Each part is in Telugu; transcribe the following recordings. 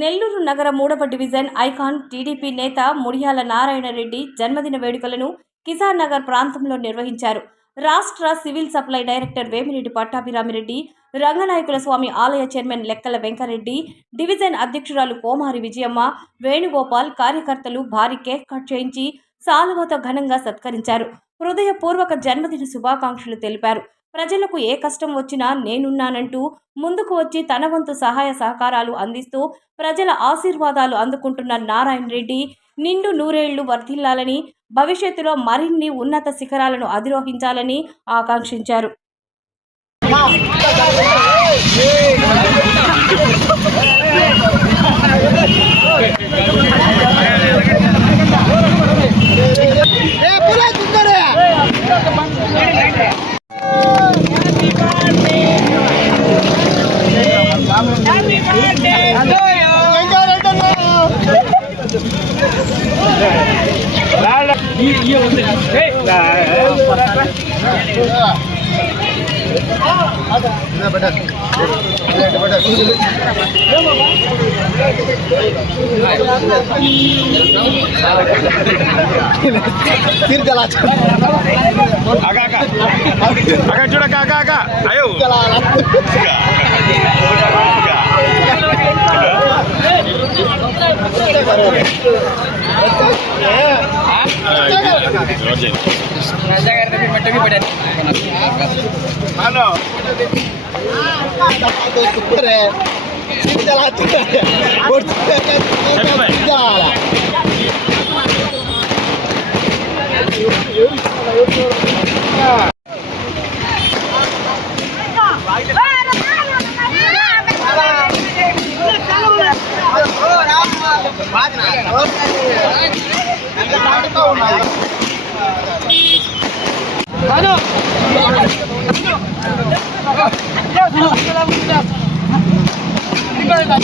నెల్లూరు నగర 3వ డివిజన్ ఐకాన్ టీడీపీ నేత ముడియాల నారాయణ రెడ్డి జన్మదిన వేడుకలను కిసాన్ నగర్ ప్రాంతంలో నిర్వహించారు. రాష్ట్ర civil supply director Vemireddy Pattabhiramireddy, రంగనాయకుల స్వామి ఆలయ చైర్మన్ లెక్కల వెంకరెడ్డి, డివిజన్ అధ్యక్షురాలు కోమారి విజయమ్మ, వేణుగోపాల్ కార్యకర్తలు భారీ కేక్ కట్ చేయించి సాలువతో ఘనంగా సత్కరించారు. హృదయపూర్వక జన్మదిన శుభాకాంక్షలు తెలిపారు. ప్రజలకు ఏ కష్టం వచ్చినా నేనున్నానంటూ ముందుకు వచ్చి తన వంతు సహాయ సహకారాలు అందిస్తూ ప్రజల ఆశీర్వాదాలు అందుకుంటున్న నారాయణ రెడ్డి నిండు నూరేళ్లు వర్ధిల్లాలని, భవిష్యత్తులో మరిన్ని ఉన్నత శిఖరాలను అధిరోహించాలని ఆకాంక్షించారు.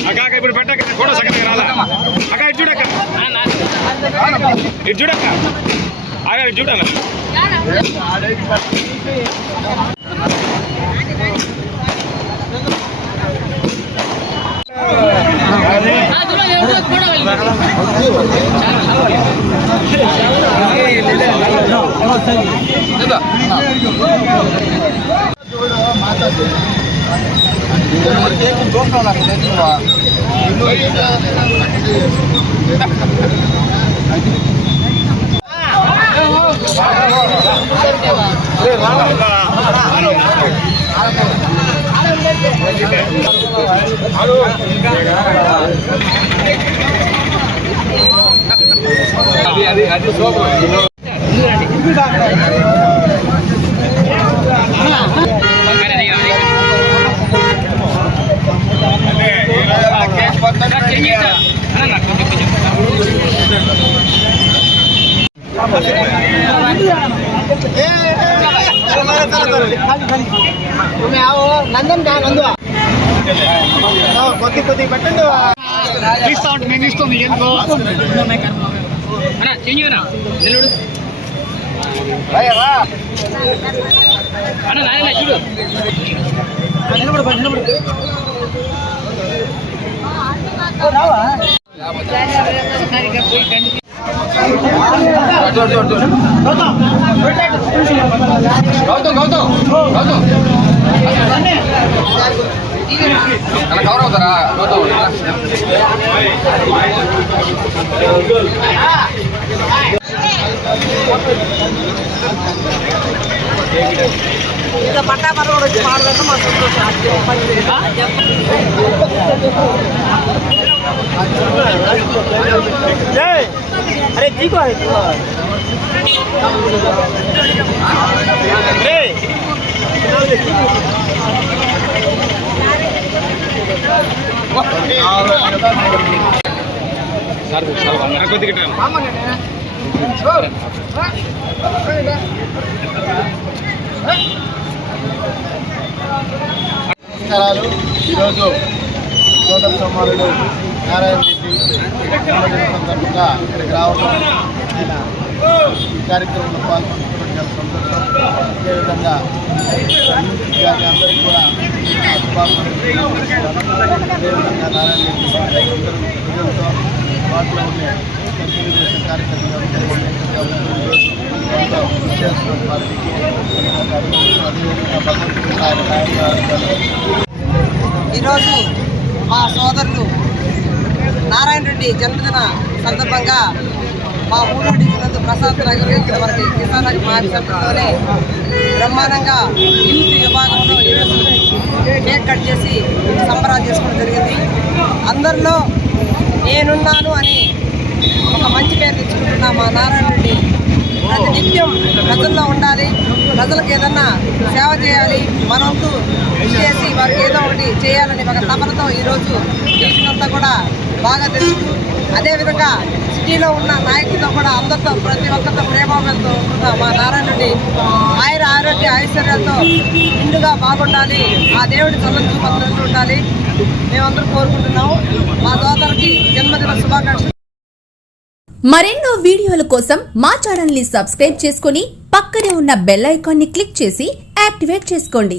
అక్క ఇప్పుడు పెట్టక ఫోటో సెకండ్ రాలా అక్క ఇటు చూడక్క ఇటు చూడక్క ఆగా ఇటు చూడన్న అది నందన్ నందు కొద్ది కొద్ది పెట్టండి నేను ఇస్తుంది ఎందుకో చూడు గౌతమ్ గౌతమ్ గౌతమ్ అలా కవర్ అవుతారా గౌతమ్ పట్టా పర్వాడు వచ్చి మాట్లాడతాం మా సంతోషం. अरे ठीक है నమస్కారాలు. ఈరోజు సోదర సోమారుడు నారాయణ రెడ్డి సందర్భంగా ఇక్కడికి రావడం, ఆయన ఈ కార్యక్రమంలో పాల్గొనడం చాలా సంతోషం. అదేవిధంగా అందరికీ కూడా వాటిలో ఉండే తెలుగుదేశం కార్యకర్తలు పార్టీకి అదేవిధంగా భగవంతుడు ఈరోజు మా సోదరులు నారాయణ రెడ్డి జన్మదిన సందర్భంగా మా ఊళ్ళో డివిజన్ ప్రసాద్ నగర్ ఇక్కడ మనకి కిసాన్ నగర్ మార్చడంతోనే బ్రహ్మాండంగా యూత్ విభాగంలో ఈరోజు కేక్ కట్ చేసి సంబరాలు చేసుకోవడం జరిగింది. అందరిలో నేనున్నాను అని ఒక మంచి పేరు తెచ్చుకుంటున్న మా నారాయణ రెడ్డి ప్రతి నిత్యం ప్రజల్లో ఉండాలి, ప్రజలకు ఏదన్నా సేవ చేయాలి, మనంతు చేసి వారికి ఏదో ఒకటి చేయాలని ఒక తపనతో ఈరోజు డివిజన్ అంతా కూడా బాగా తెలుసు. అదేవిధంగా సిటీలో ఉన్న నాయకులతో కూడా అందరితో ప్రతి ఒక్కరితో ప్రేమతో ఉంటున్న మా నారాయణ రెడ్డి ఆరోగ్య ఐశ్వర్యాలతో నిండుగా బాగుండాలి, ఆ దేవుడి చల్లని చూపందరూ ఉండాలి మేమందరూ కోరుకుంటున్నాము. మా సోదరుకి జన్మదిన శుభాకాంక్షలు. మరెన్నో వీడియోల కోసం మా ఛానల్ ని సబ్స్క్రైబ్ చేసుకుని పక్కనే ఉన్న బెల్ ఐకాన్ ని క్లిక్ చేసి యాక్టివేట్ చేసుకోండి.